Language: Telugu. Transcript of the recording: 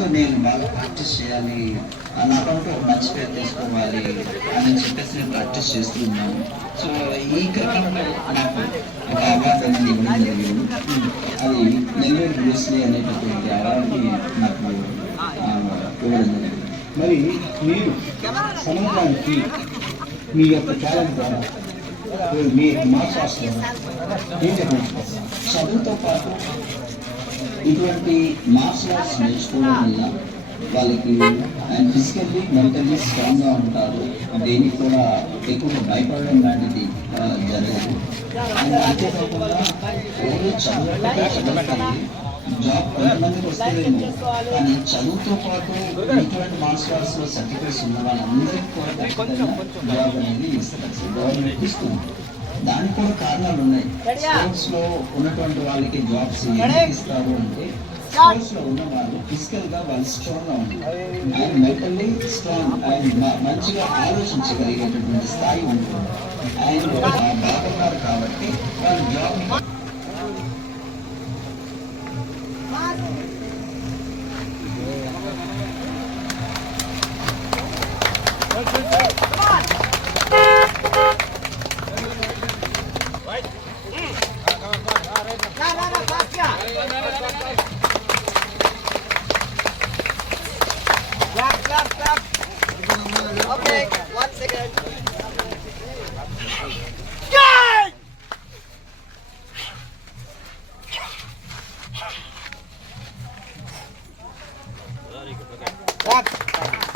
దాంతో నేను బాగా ప్రాక్టీస్ చేయాలి నాకంటూ ఒక మంచి పేరు తీసుకోవాలి అని చెప్పేసి నేను ప్రాక్టీస్ చేస్తున్నాను. సో ఈ క్రమంలో నాకు ఒక అవార్డు అనేది ఇవ్వడం జరిగింది. అది నెల్లూరు బ్రూస్లీ అనేటటువంటి అవార్డుని నాకు ఇవ్వడం జరిగింది. మరి మీరు సమాజానికి మీ యొక్క టాలెంట్ ద్వారా మీ యొక్క మార్క్స్ ఏం చెప్పండి చదువుతో పాటు ఇటువంటి మార్షల్ ఆర్ట్స్ నేర్చుకోవడం వల్ల వాళ్ళకి అండ్ ఫిజికల్లీ మెంటల్లీ స్ట్రాంగ్గా ఉంటారు. దేనికి కూడా ఎక్కువగా భయపడడం లాంటిది జరగదు. అండ్ అంతేకాకుండా ఓన్లీ చదువుకుంటే చదువుతుంది జాబ్ కొంతమందికి వస్తుందేమో కానీ చదువుతో పాటు ఇటువంటి మార్షల్ ఆర్ట్స్లో సర్టిఫికేట్స్ ఉన్న వాళ్ళందరికీ కూడా ఖచ్చితంగా జాబ్ అనేది ఇస్తారు. గవర్నమెంట్ ఇస్తుంది. దానికి కూడా కారణాలు ఉన్నాయి. స్పోర్ట్స్లో ఉన్నటువంటి వాళ్ళకి జాబ్స్ ఇస్తారు అంటే స్పోర్ట్స్లో ఉన్న వాళ్ళు ఫిజికల్గా వాళ్ళు స్ట్రాంగ్గా ఉంటారు అండ్ మెంటల్లీ స్ట్రాంగ్ అండ్ మంచిగా ఆలోచించగలిగేటటువంటి స్థాయి ఉంటుంది. అండ్ బాగున్నారు కాబట్టి వాళ్ళు job Clap, clap, clap. Okay, one second. Yeah! Clap.